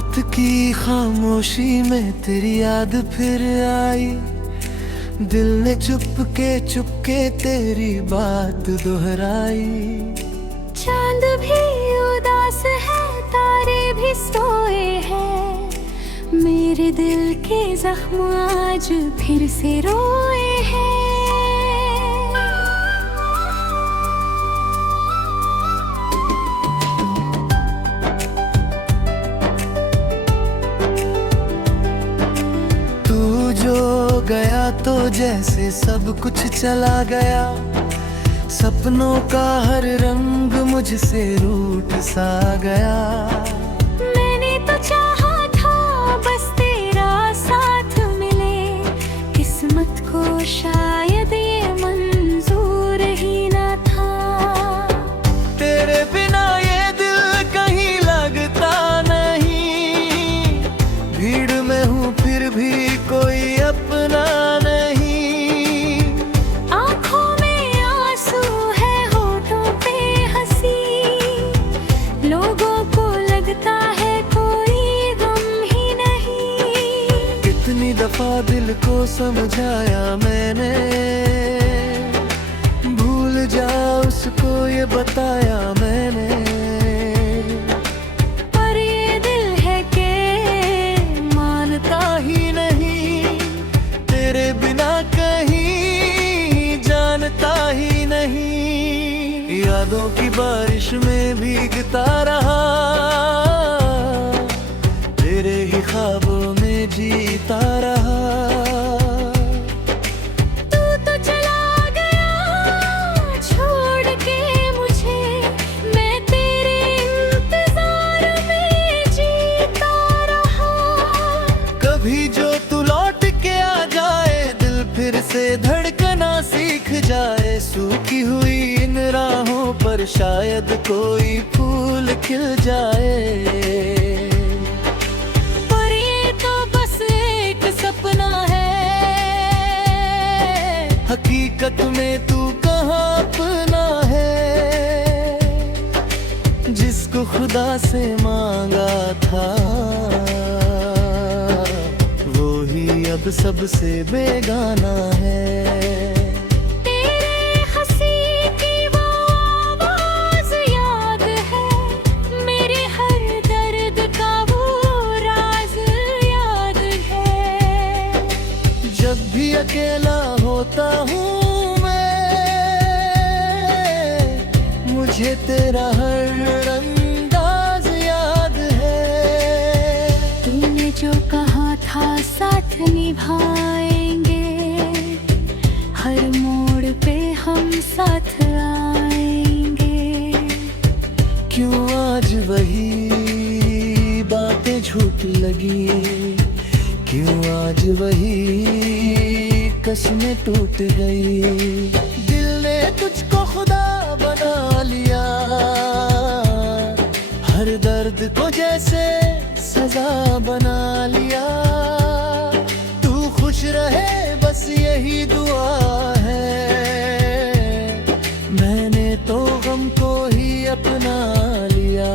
रात की खामोशी में तेरी याद फिर आई। दिल ने चुपके तेरी बात दोहराई। चांद भी उदास है, तारे भी सोए हैं, मेरे दिल के जख्म आज फिर से रोए हैं। तू जो गया तो जैसे सब कुछ चला गया। सपनों का हर रंग मुझसे रूठ सा गया। मैंने तो चाहा था बस तेरा साथ मिले, किस्मत को शायद ये मंजूर ही ना था। तेरे बिना ये दिल कहीं लगता नहीं। भीड़ में हूँ फिर भी कोई अपना नहीं। आँखों में आंसू है, होठों पे हंसी, लोगों को लगता है कोई गम ही नहीं। कितनी दफा दिल को समझाया मैंने, भूल जा उसको ये बताया मैंने। पर ये दिल है कि मानता ही नहीं, तेरे बिना कहीं जानता ही नहीं। यादों की बारिश में भीगता रहा, तेरे ही ख्वाबों में जीता रहा। तू तो चला गया छोड़ के मुझे, मैं तेरे इंतजार में जीता रहा। कभी जो तू लौट के आ जाए, दिल फिर से धड़कना सीख जाए। सूखी हुई इन राहों पर शायद कोई फूल खिल जाए। पर ये तो बस एक सपना है, हकीकत में तू कहाँ अपना है। जिसको खुदा से मांगा था, वो ही अब सबसे बेगाना है। तेरे हंसी की वो आवाज याद है, मेरे हर दर्द का वो राज याद है। जब भी अकेला होता हूँ मैं, मुझे तेरा हर अंदाज याद है। तूने जो कहा था साथ निभाएंगे, हर मोड़ पे हम साथ आएंगे। क्यों आज वही बातें झूठ लगी, क्यों आज वही कसमें टूट गई। दिल ने तुझको खुदा बना लिया, हर दर्द को जैसे सजा बना लिया। तू खुश रहे बस यही दुआ है, मैंने तो गम को ही अपना लिया।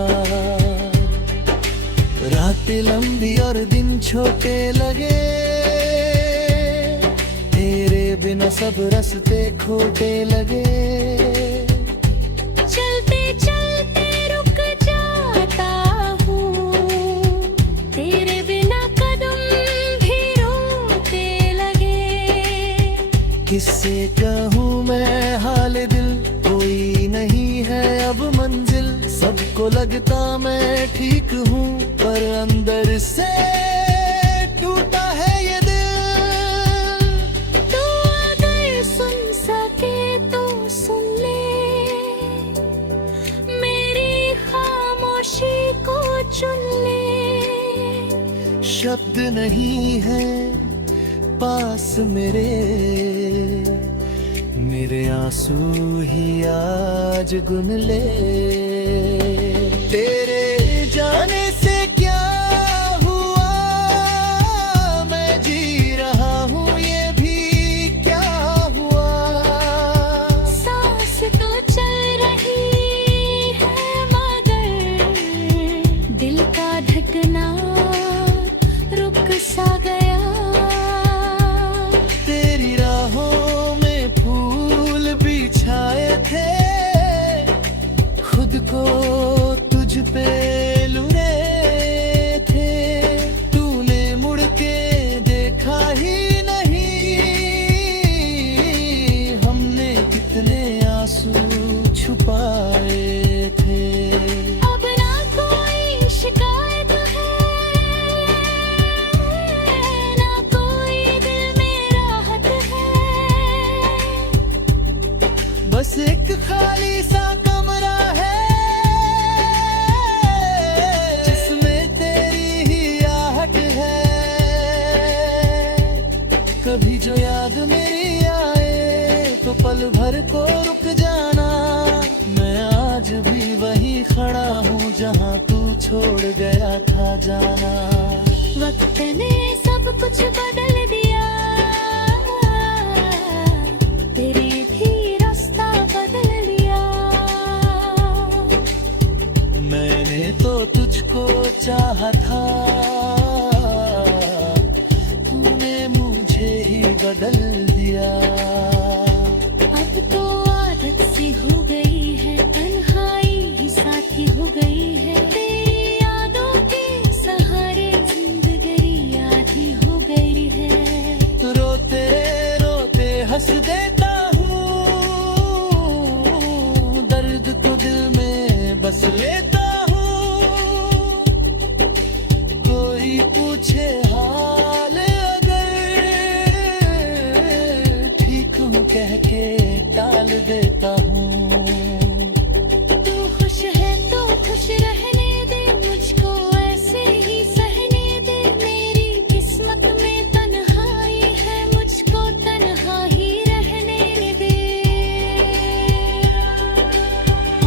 रातें लंबी और दिन छोटे लगे, तेरे बिना सब रास्ते खोटे लगे। चलते चलते रुक जाता हूँ, तेरे बिना कदम भी रोते लगे। किससे कहूँ मैं हाल दिल, कोई नहीं है अब मंजिल। सबको लगता मैं ठीक हूँ, पर अंदर से टूटा है ये दिल। तू अगर सुन सके तो सुन ले, मेरी खामोशी को चुन ले। शब्द नहीं है पास मेरे आंसू ही आज गुन ले। तेरे जाने से क्या हुआ, मैं जी रहा हूँ ये भी क्या हुआ। सांस तो चल रही है मगर दिल का धड़कना कभी जो याद मेरी आए तो पल भर को रुक जाना। मैं आज भी वही खड़ा हूँ जहाँ तू छोड़ गया था जाना। वक्त ने सब कुछ बदल दिया, तेरे भी रास्ता बदल लिया। मैंने तो तुझको चाहा था, तूने मुझे ही बदल दिया। अब तो आदत सी हो गई है, तन्हाई ही साथी हो गई है। तेरी यादों के सहारे जिंदगी आधी हो गई है। रोते रोते हंस देता हूँ, दर्द को दिल में बस लेता हूँ। कोई पूछे हाल अगर, ठीक हूँ कह के टाल देता हूँ। तू खुश है तो खुश रहने दे, मुझको ऐसे ही सहने दे। मेरी किस्मत में तन्हाई है, मुझको तन्हा ही रहने दे।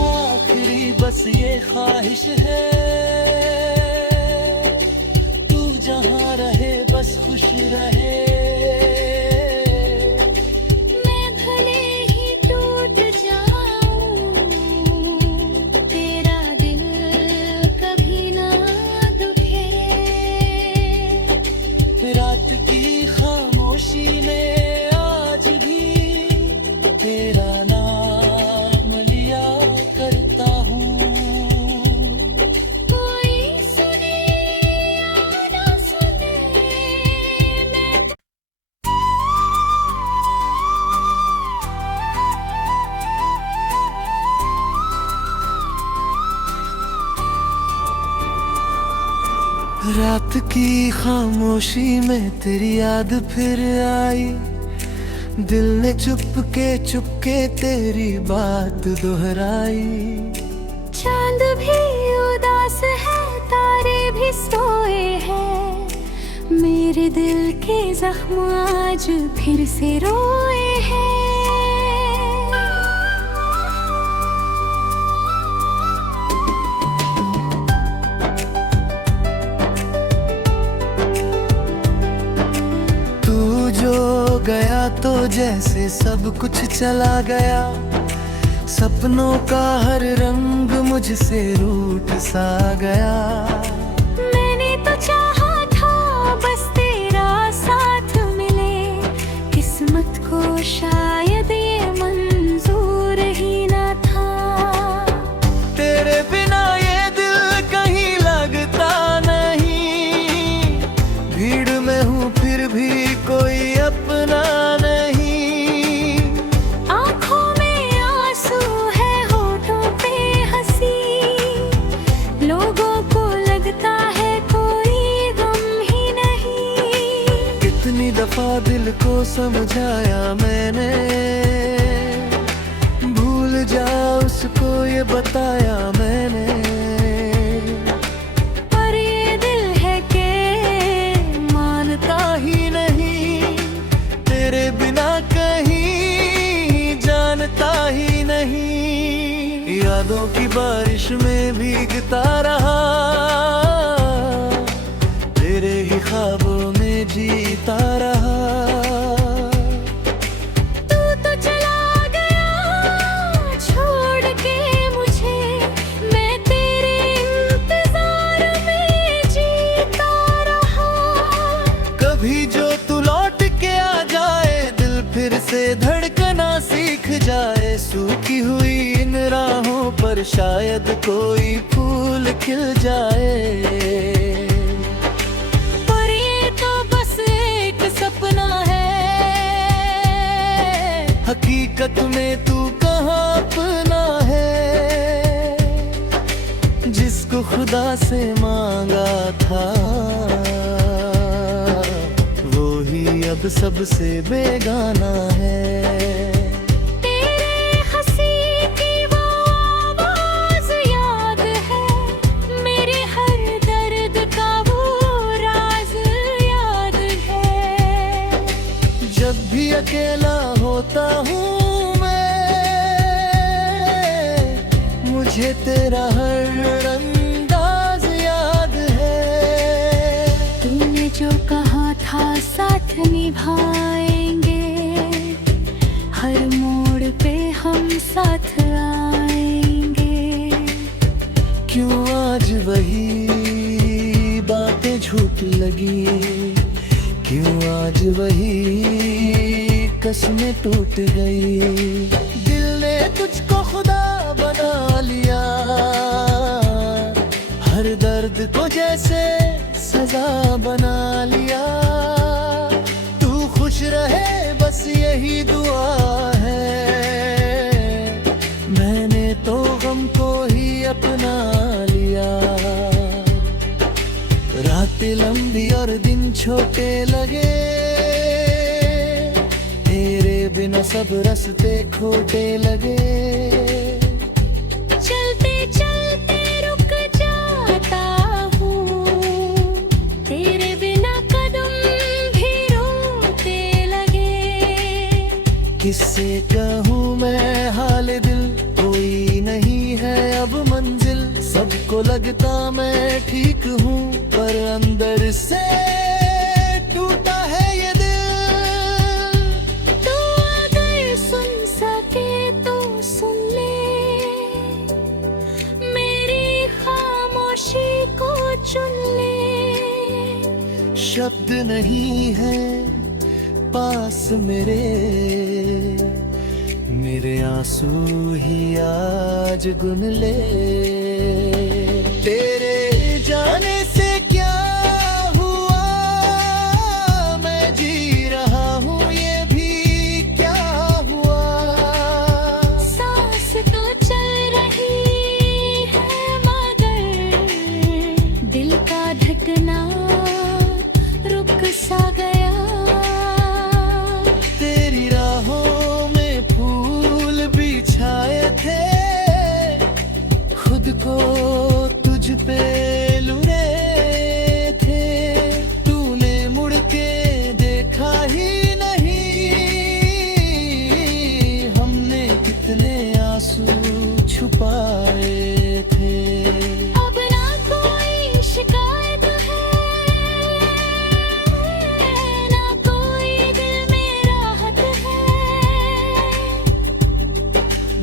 आखिरी बस ये ख्वाहिश है, तू जहाँ रहे बस खुश रहे। मैं भले ही टूट जाऊं, तेरा दिल कभी ना दुखे। रात की खामोशी में आज भी तेरा नाम लिया करता हूँ। कोई सुने या ना सुने, मैं रात की खामोशी में तेरी याद फिर आई। दिल ने चुपके तेरी बात दोहराई। चांद भी उदास है, तारे भी सोए हैं। मेरे दिल के जख्म आज फिर से रोए हैं। तू जो गया तो जैसे सब कुछ चला गया। सपनों का हर रंग मुझसे रूठ सा गया। मैंने तो चाहा था बस तेरा साथ मिले, किस्मत को शायद ये मंजूर ही ना था। तेरे बिना ये दिल कहीं लगता नहीं। भीड़ में हूँ फिर भी कोई अपना नहीं। आँखों में आंसू है, होठों पे हंसी। लोगों को लगता है कोई गम ही नहीं। कितनी दफा दिल को समझाया मैंने, भूल जा उसको ये बताया मैंने। पर ये दिल है के मानता ही नहीं, तेरे बिना कहीं जानता ही नहीं। यादों की बारिश में भीगता रहा, तेरे ही ख्वाबों में जीता रहा। तू तो चला गया छोड़ के मुझे, मैं तेरे इंतजार में जीता रहा। कभी जो तू लौट के आ जाए, दिल फिर से धड़कना सीख जाए। सूखी हुई इन राहों पर शायद कोई फूल खिल जाए। पर ये तो बस एक सपना है, हकीकत में तू कहाँ अपना है। जिसको खुदा से मांगा था, वो ही अब सबसे बेगाना है। तेरे हंसी की वो आवाज़ याद है, मेरे हर दर्द का वो राज याद है। भी अकेला होता हूँ मैं, मुझे तेरा हर अंदाज याद है। तूने जो कहा था साथ निभाएंगे, हर मोड़ पे हम साथ आएंगे। क्यों आज वही बातें झूठ लगी, क्यों आज वही कसमें टूट गई। दिल ने तुझको खुदा बना लिया, हर दर्द को जैसे सजा बना लिया। तू खुश रहे बस यही दुआ है, मैंने तो गम को ही अपना लिया। रातें लंबी और दिन छोटे लगे, तेरे बिना सब रास्ते खोटे लगे। चलते चलते रुक जाता हूँ, तेरे बिना कदम भी रोते लगे। किससे कहूँ मैं हाल दिल, कोई नहीं है अब मंजिल। सबको लगता मैं ठीक हूँ, पर अंदर से टूटा है ये दिल। तू अगर सुन सके तो सुन ले, मेरी खामोशी को चुन ले। शब्द नहीं है पास मेरे आंसू ही आज गुन ले। तेरे जाने से क्या हुआ, मैं जी रहा हूँ ये भी क्या हुआ। सांस तो चल रही है मगर दिल का धड़कना रुक सा गया। तेरी राहों में फूल बिछाए थे, खुद को तुझ पे लुने थे। तूने मुड़ के देखा ही नहीं, हमने कितने आंसू छुपाए थे। अब ना कोई शिकायत है, ना कोई दिल में राहत है।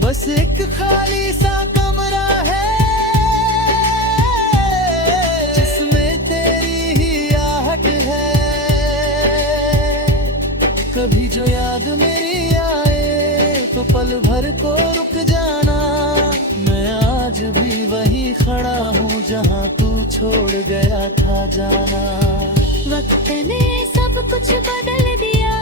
बस एक खाली सा कमरा है, जिसमें तेरी ही आहट है। कभी जो याद मेरी आए तो पल भर को रुक जाना। मैं आज भी वही खड़ा हूँ जहाँ तू छोड़ गया था जाना। वक्त ने सब कुछ बदल दिया,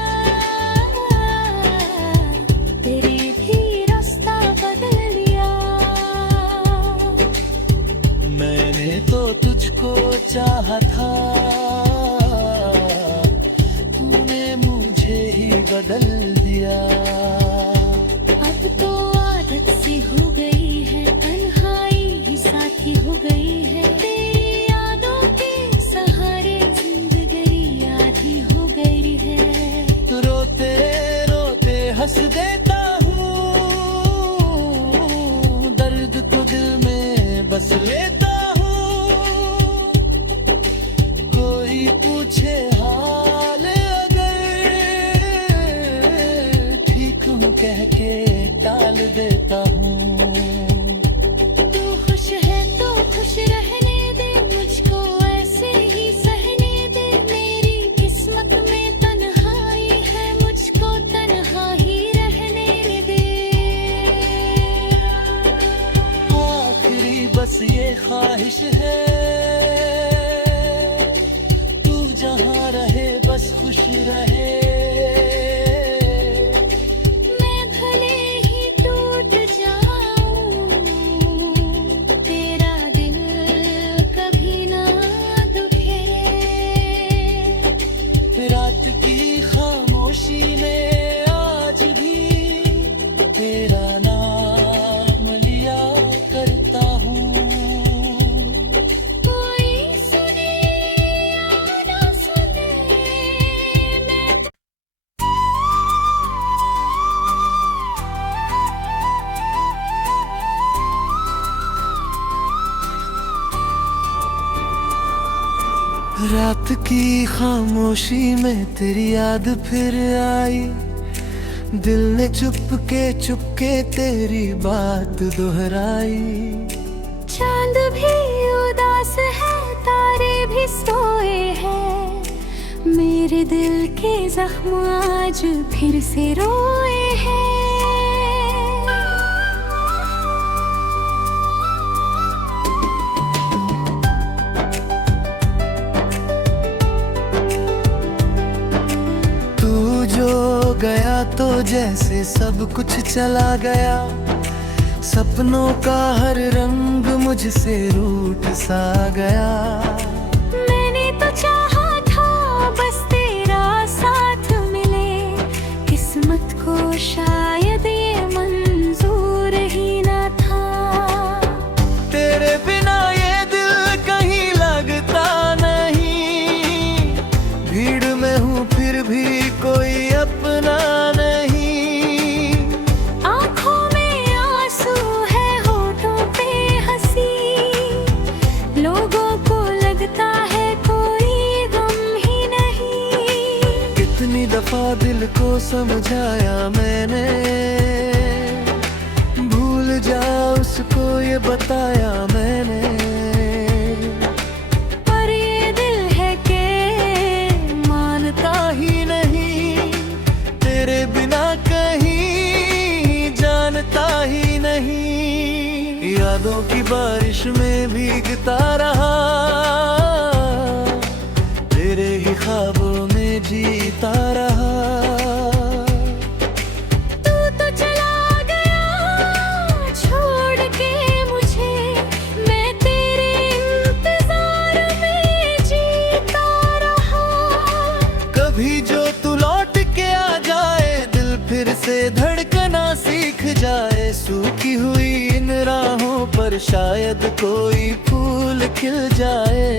तेरे भी रास्ता बदल लिया। मैंने तो तुझको चाहा था, तूने मुझे ही बदल दिया। अब तो आदत सी हो गई है, तन्हाई ही साथी हो गई है। तेरी यादों के सहारे जिंदगी आधी हो गई है। रोते रोते हंस देता हूँ, दर्द को दिल में बस लेता हूँ। कोई पूछे हाल अगर, ठीक हूँ कह के टाल देता हूँ। तू खुश है तो खुश रहने दे, मुझको ऐसे ही सहने दे। मेरी किस्मत में तन्हाई है, मुझको तन्हा ही रहने दे। आखिरी बस ये ख्वाहिश है, तू जहाँ रहे बस खुश रहे। मैं भले ही टूट जाऊं, तेरा दिल कभी ना दुखे। रात की खामोशी में आज भी तेरा नाम लिया करता हूँ। कोई सुने या ना सुने, मैं रात की खामोशी में तेरी याद फिर आई, दिल ने चुपके तेरी बात दोहराई। चांद भी उदास है, तारे भी सोए हैं, मेरे दिल के जख्म आज फिर से रोए हैं। तू जो गया तो जैसे सब कुछ चला गया, सपनों का हर रंग मुझसे रूठ सा गया। मैंने तो चाहा था बस तेरा साथ मिले, किस्मत को शायद ये मंजूर ही ना था। तेरे बिना ये दिल कहीं लगता नहीं, भीड़ में हूँ फिर भी कोई अपना नहीं। आँखों में आंसू है, होठों पे हंसी, लोगों को लगता है कोई गम ही नहीं। कितनी दफा दिल को समझाया मैंने, भूल जा उसको ये बताया मैंने। पर ये दिल है के मानता ही नहीं, तेरे बिना कहीं जानता ही नहीं। यादों की बारिश में भीगता रहा, तेरे ही ख्वाबों में जीता रहा। तू तो चला गया छोड़ के मुझे, मैं तेरे इंतजार में जीता रहा। कभी जो तू लौट के आ जाए, दिल फिर से धड़कना सीख जाए। सूखी हुई इन राहों पर शायद कोई फूल खिल जाए।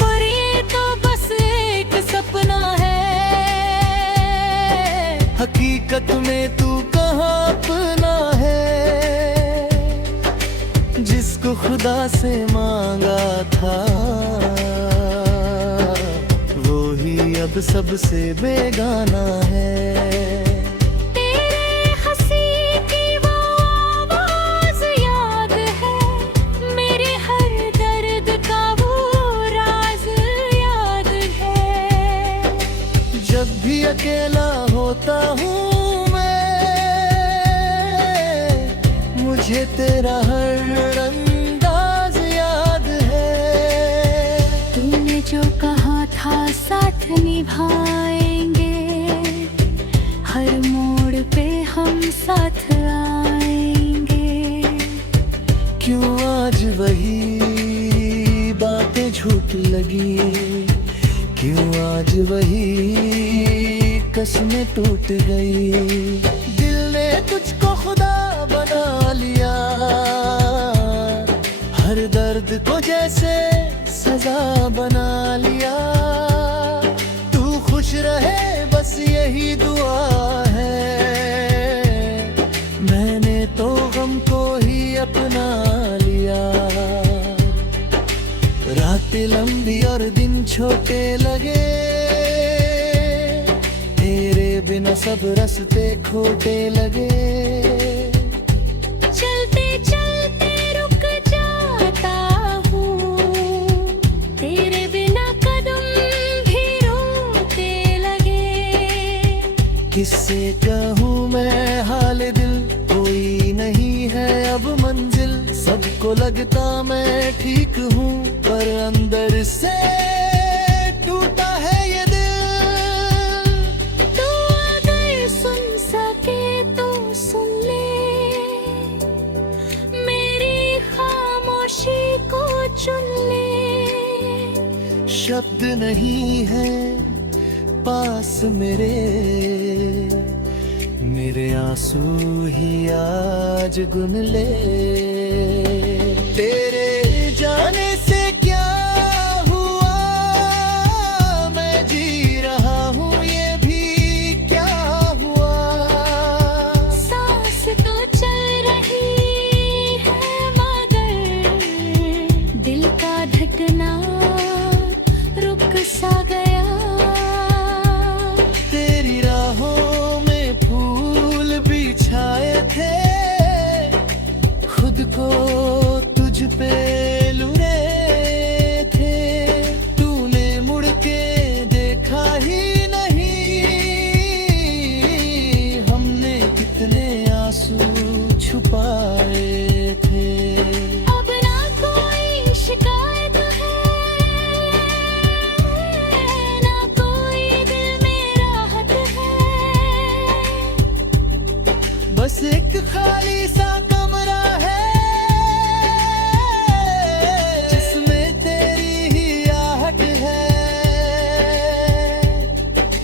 पर ये तो बस एक सपना है, हकीकत में तू कहाँ अपना है, जिसको खुदा से मांगा था वो ही अब सबसे बेगाना है। तेरे हंसी की वो आवाज याद है, मेरे हर दर्द का वो राज याद है। जब भी अकेला होता हूँ मैं, मुझे तेरा हर अंदाज याद है। तूने जो कहा था साथ निभाएंगे, हर मोड़ पे हम साथ आएंगे। क्यों आज वही बातें झूठ लगी, क्यों आज वही कसमें टूट गई। दिल ने तुझको खुदा बना लिया, हर दर्द को जैसे सजा बना लिया। तू खुश रहे बस यही दुआ है, मैंने तो गम को ही अपना लिया। रातें लंबी और दिन छोटे लगे, तेरे बिना सब रास्ते खोटे लगे। चलते चलते रुक जाता हूँ, तेरे बिना कदम भी रोते लगे। किससे कहूँ मैं हाल दिल, कोई नहीं है अब मंजिल। सबको लगता मैं ठीक हूँ, पर अंदर से टूटा है ये दिल। तू अगर सुन सके तो सुन ले, मेरी खामोशी को चुन ले। शब्द नहीं है पास मेरे आंसू ही आज गुन ले। तेरे जाने से क्या हुआ, मैं जी रहा हूँ ये भी क्या हुआ। सांस तो चल रही है मगर दिल का धड़कना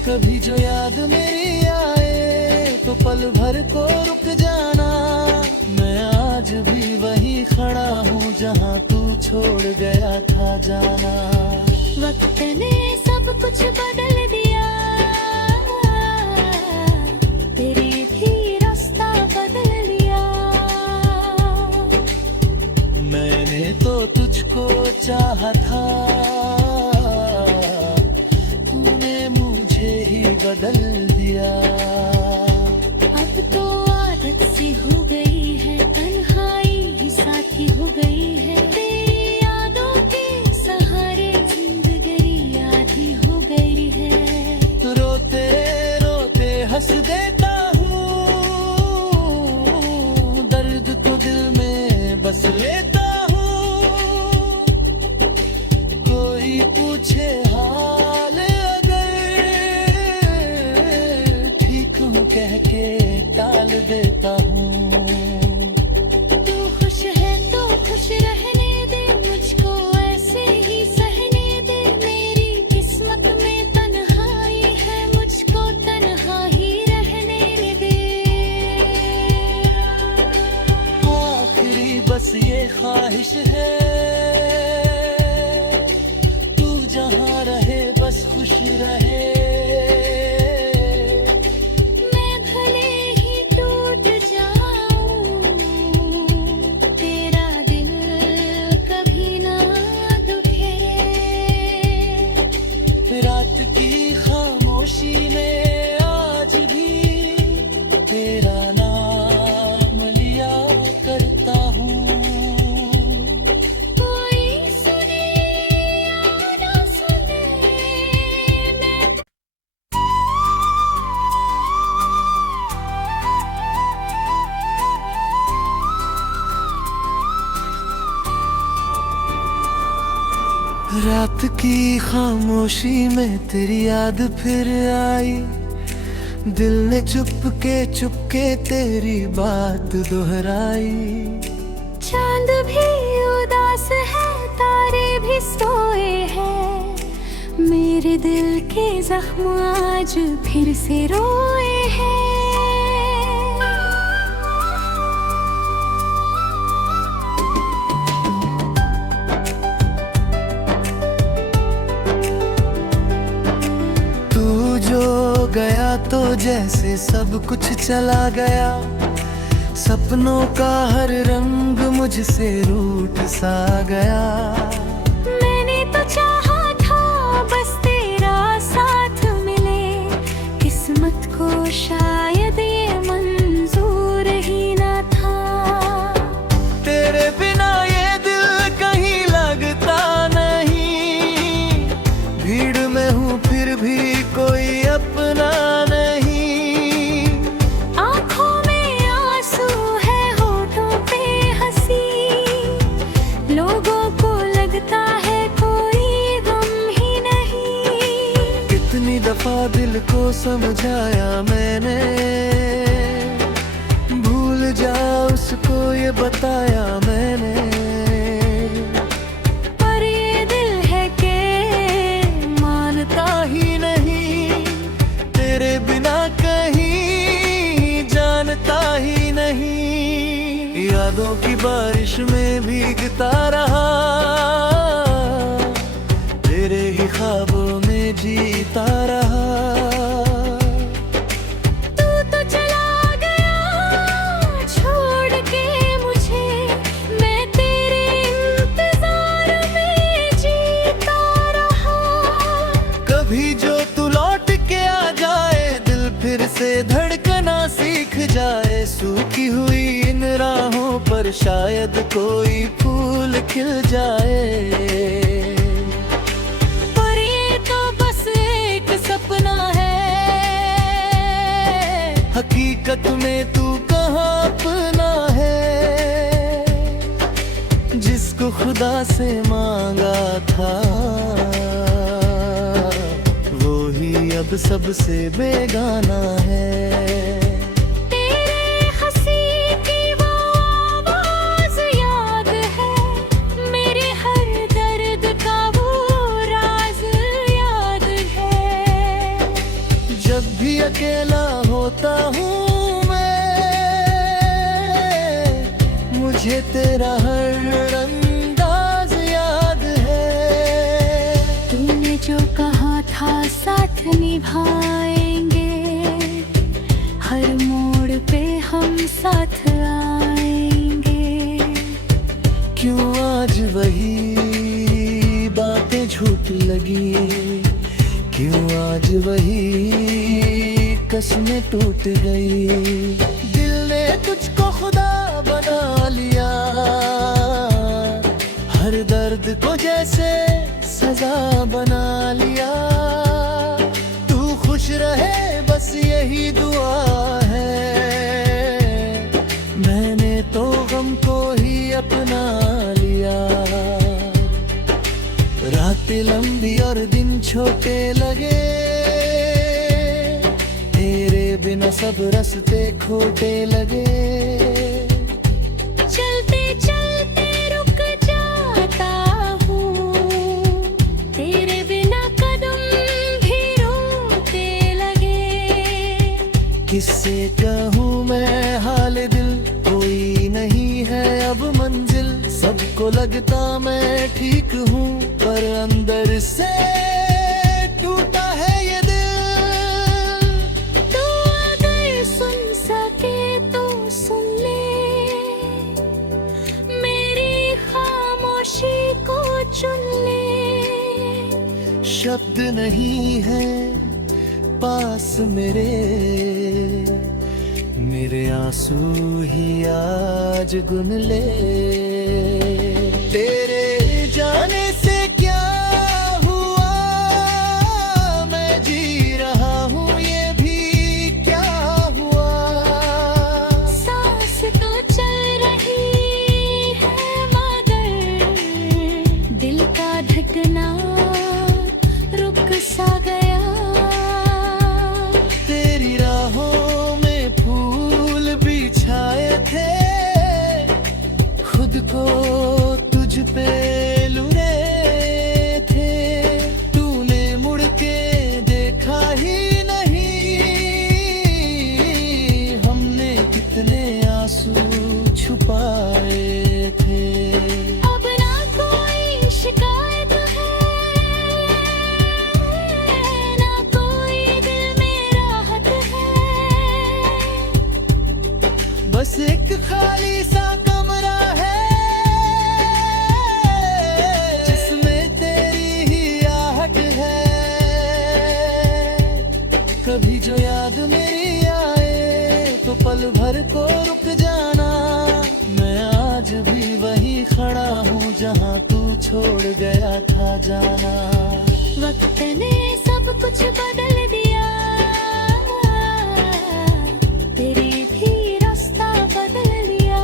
कभी जो याद मेरी आए तो पल भर को रुक जाना। मैं आज भी वही खड़ा हूँ जहाँ तू छोड़ गया था जाना। वक्त ने सब कुछ बदल दिया, तेरे भी रास्ता बदल लिया। मैंने तो तुझको चाहा था, तूने मुझे ही बदल दिया। अब तो आदत सी हो गई है, तन्हाई ही साथी हो गई है। तेरी यादों के सहारे जिंदगी आधी हो गई है। रोते रोते हंस देता हूँ, दर्द को दिल में बस लेता हूँ। कोई पूछे हाल अगर, ठीक हूँ कह के टाल देता हूँ। तू खुश है तो खुश रहने दे, मुझको ऐसे ही सहने दे। मेरी किस्मत में तन्हाई है, मुझको तन्हा ही रहने दे। आखिरी बस ये ख्वाहिश है, तू जहाँ रहे बस खुश रहे। मैं भले ही टूट जाऊं, तेरा दिल कभी ना दुखे। रात की खामोशी में आज भी तेरा नाम लिया करता हूँ। कोई सुने या ना सुने, मैं रात की खामोशी में तेरी याद फिर आई। दिल ने चुपके तेरी बात दोहराई। चांद भी उदास है, तारे भी सोए हैं। मेरे दिल के जख्म आज फिर से रोए हैं। तू जो गया तो जैसे सब कुछ चला गया। सपनों का हर रंग मुझसे रूठ सा गया। मैंने तो चाहा था बस तेरा साथ मिले, किस्मत को शायद ये मंजूर ही ना था। तेरे बिना ये दिल कहीं लगता नहीं। भीड़ में हूँ फिर भी कोई अपना नहीं। आँखों में आंसू है, होठों पे हंसी। लोगों को लगता है कोई गम ही नहीं। कितनी दफा दिल को समझाया मैंने, भूल जा उसको ये बताया मैंने। पर ये दिल है के मानता ही नहीं, तेरे बिना कहीं जानता ही नहीं। यादों की बारिश में भीगता रहा, तेरे ही ख्वाबों में जीता रहा। तू तो चला गया छोड़ के मुझे, मैं तेरे इंतजार में जीता रहा। कभी जो तू लौट के आ जाए, दिल फिर से धड़कना सीख जाए। सूखी हुई इन राहों पर शायद कोई फूल खिल जाए। पर ये तो बस एक सपना है, हकीकत में तू कहाँ अपना है। जिसको खुदा से मांगा था, वो ही अब सबसे बेगाना है। तेरे हंसी की वो आवाज़ याद है, मेरे हर दर्द का वो राज याद है। भी अकेला होता हूँ मैं, मुझे तेरा हर अंदाज याद है। तूने जो कहा था साथ निभाएंगे, हर मोड़ पे हम साथ आएंगे। क्यों आज वही बातें झूठ लगी, क्यों आज वही कसमें टूट गई। दिल ने तुझको खुदा बना लिया, हर दर्द को जैसे सजा बना लिया। तू खुश रहे बस यही दुआ है, मैंने तो गम को ही अपना लिया। रातें लंबी और दिन छोटे लगे, तेरे बिना सब रास्ते खोटे लगे। चलते चलते रुक जाता हूँ, तेरे बिना कदम भी रोते लगे। किससे कहूँ मैं हाल दिल, कोई नहीं है अब मंजिल। सबको लगता मैं ठीक हूँ, पर अंदर से टूटा है ये दिल। तू अगर सुन सके तो सुन ले, मेरी खामोशी को चुन ले। शब्द नहीं है पास मेरे आंसू ही आज गुन ले। तेरे जाने से क्या हुआ, मैं जी रहा हूँ ये भी क्या हुआ। सांस तो चल रही है मगर दिल का धड़कना रुक सा गया। तेरी राहों में फूल बिछाए थे, खुद को तुझ पे लुने थे। तूने मुड़ के देखा ही नहीं, हमने कितने आंसू छुपाए थे। अब ना कोई शिकायत है, ना कोई दिल में राहत है। बस एक खाली सा कमरा है, जिसमें तेरी ही आहट है। कभी जो याद मेरी आए तो पल भर को रुक जाना। मैं आज भी वही खड़ा हूँ जहाँ तू छोड़ गया था जाना। वक्त ने सब कुछ बदल दिया, तेरे भी रास्ता बदल लिया।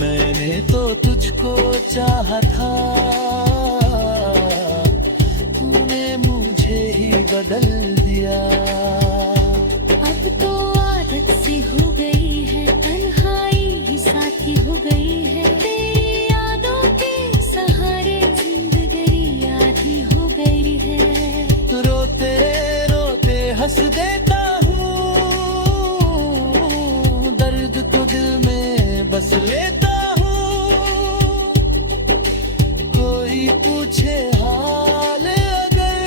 मैंने तो तुझको चाहा था, तूने मुझे ही बदल दिया। अब तो आदत सी हो गई है, तन्हाई ही साथी हो गई है। तेरी यादों के सहारे जिंदगी आधी हो गई है। रोते रोते हंस देता हूँ, दर्द को दिल में बस लेता हूँ। कोई पूछे हाल अगर,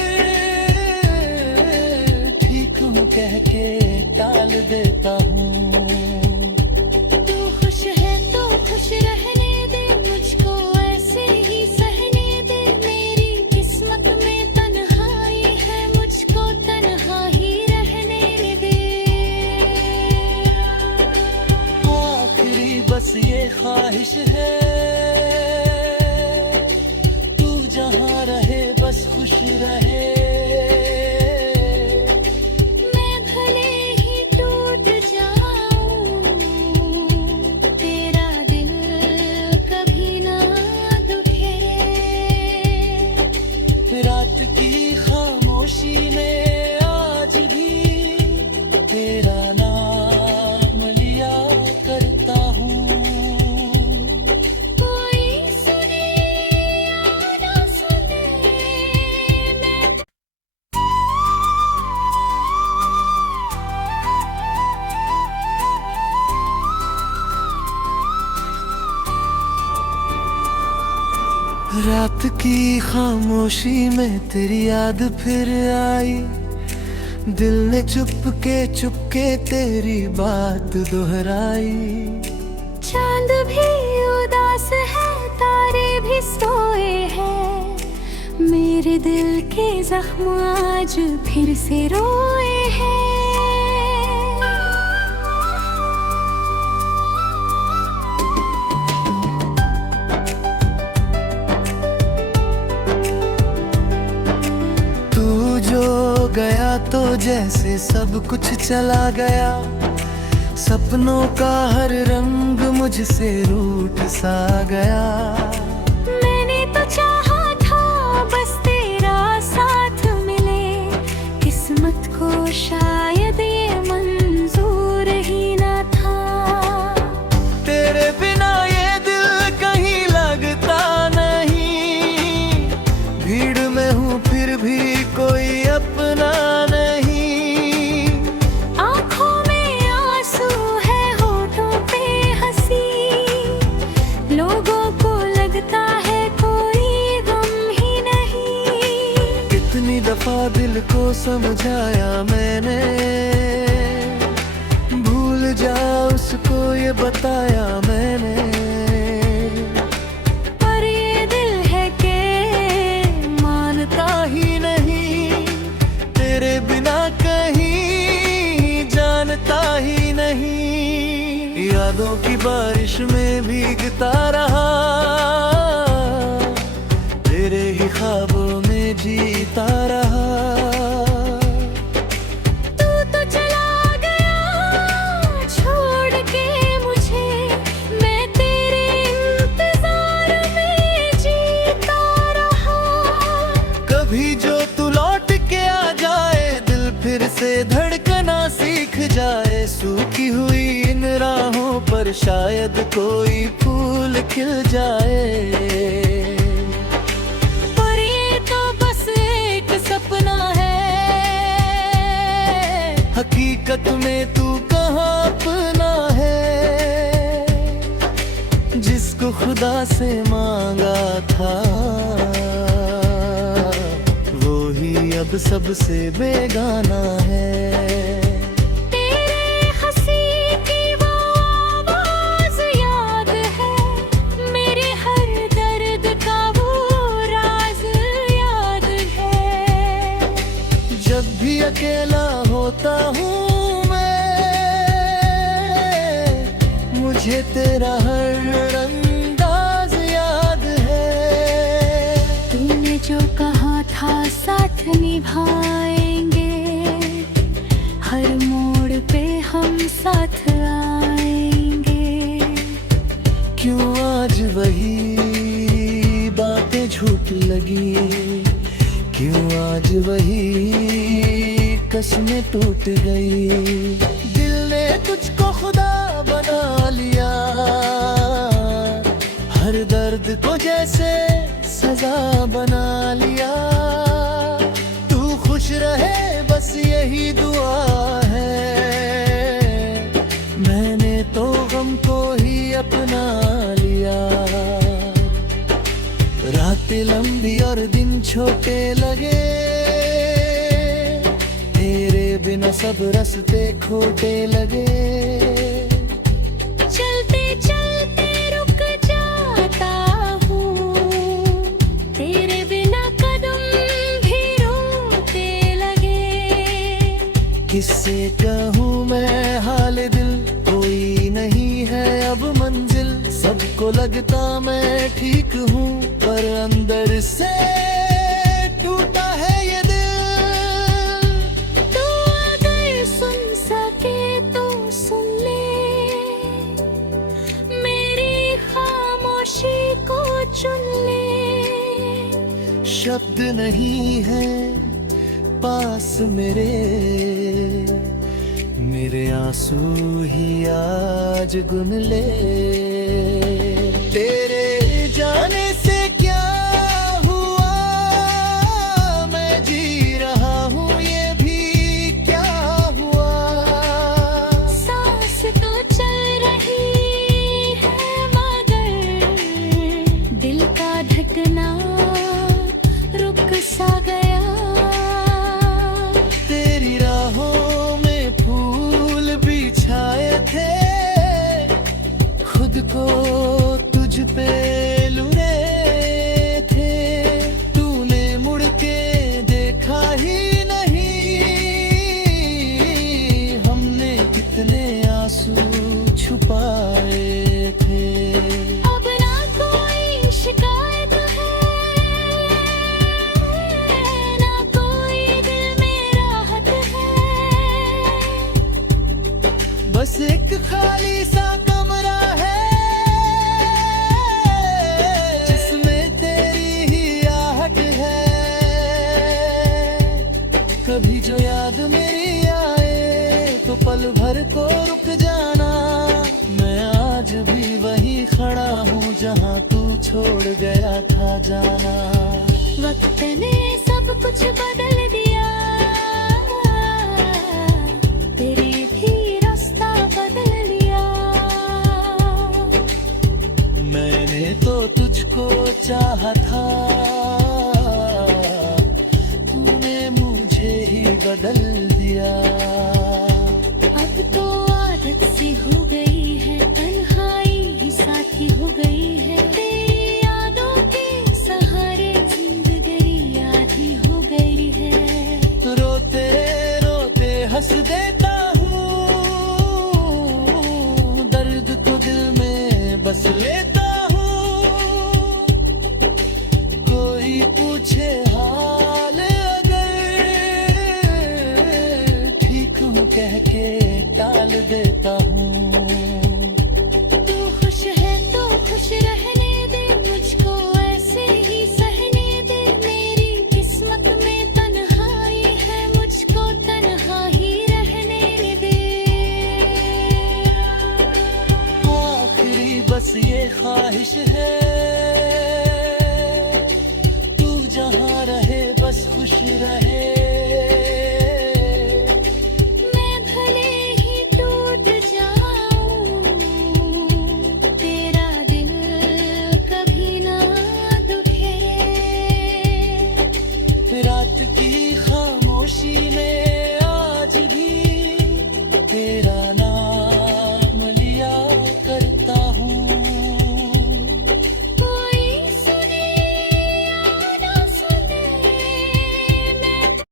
ठीक हूँ कह के टाल देता हूँ। तू खुश है तो खुश रहने दे, मुझको ऐसे ही सहने दे। मेरी किस्मत में तन्हाई है, मुझको तन्हा ही रहने दे। आखिरी बस ये ख्वाहिश है, तू जहाँ रहे बस खुश रहे। मैं भले ही टूट जाऊं, तेरा दिल कभी ना दुखे। रात की खामोशी में आज भी तेरा नाम लिया करता हूँ। कोई सुने या ना सुने, मैं रात की खामोशी में तेरी याद फिर आई, दिल ने चुपके तेरी बात दोहराई। चांद भी उदास है, तारे भी सोए हैं, मेरे दिल के जख्म आज फिर से रोए हैं। तू जो गया तो जैसे सब कुछ चला गया, सपनों का हर रंग मुझसे रूठ सा गया। मैंने तो चाहा था बस तेरा साथ मिले, किस्मत को शायद ये मंजूर ही न था। तेरे बिना ये दिल कहीं लगता नहीं, भीड़ में हूँ फिर भी कोई अपना नहीं। आँखों में आंसू है, होठों पे हंसी, लोगों को लगता है कोई गम ही नहीं। कितनी दफा दिल को समझाया मैंने, भूल जा उसको ये बताया मैंने। पर ये दिल है कि मानता ही नहीं, तेरे बिना कहीं जानता ही नहीं। यादों की बारिश में भीगता रहा, तेरे ही ख्वाबों में जीता रहा। तू तो चला गया छोड़ के मुझे, मैं तेरे इंतजार में जीता रहा। कभी जो तू लौट के आ जाए, दिल फिर से धड़कना सीख जाए। सूखी हुई इन राहों पर शायद कोई फूल खिल जाए। पर ये तो बस एक सपना है, हकीकत में तू कहाँ अपना है, जिसको खुदा से मांगा था वो ही अब सबसे बेगाना है। तेरे हंसी की वो आवाज याद है, मेरे हर दर्द का वो राज याद है। जब भी अकेला होता हूँ मैं, मुझे तेरा हर अंदाज याद है। तूने जो कहा था साथ निभाएंगे, हर मोड़ पे हम साथ आएंगे। क्यों आज वही बातें झूठ लगी, क्यों आज वही कसमें टूट गई। दिल ने तुझको खुदा बना लिया, हर दर्द को जैसे सजा बना लिया। तू खुश रहे बस यही दुआ है, मैंने तो गम को ही अपना लिया। रातें लंबी और दिन छोटे लगे, तेरे बिना सब रास्ते खोटे लगे। चलते चलते रुक जाता हूँ, तेरे बिना कदम भी रोते लगे। किससे कहूँ मैं हाल दिल, कोई नहीं है अब मंजिल। सबको लगता मैं ठीक हूँ, पर अंदर से टूटा है ये दिल। तू अगर सुन सके तो सुन ले, मेरी खामोशी को चुन ले। शब्द नहीं है पास मेरे आंसू ही आज गुन ले। तेरे जाने से क्या हुआ, मैं जी रहा हूँ ये भी क्या हुआ। सांस तो चल रही है मगर दिल का धड़कना कभी जो याद मेरी आए तो पल भर को रुक जाना। मैं आज भी वही खड़ा हूँ जहाँ तू छोड़ गया था जाना। वक्त ने सब कुछ बदल दिया, तेरे भी रास्ता बदल लिया। मैंने तो तुझको चाहा था, तूने मुझे ही बदल दिया। अब तो आदत सी हो गई है, तन्हाई ही साथी हो गई है। तेरी यादों के सहारे जिंदगी आधी हो गई है। रोते रोते हंस देता हूँ, दर्द को दिल में बस लेता हूँ। कोई पूछे हाल अगर, ठीक हूँ कह के टाल देता हूँ। तू खुश है तो खुश रहने दे, मुझको ऐसे ही सहने दे। मेरी किस्मत में तन्हाई है, मुझको तन्हा ही रहने दे। आखिरी बस ये ख्वाहिश है, तू जहाँ रहे बस खुश रहे।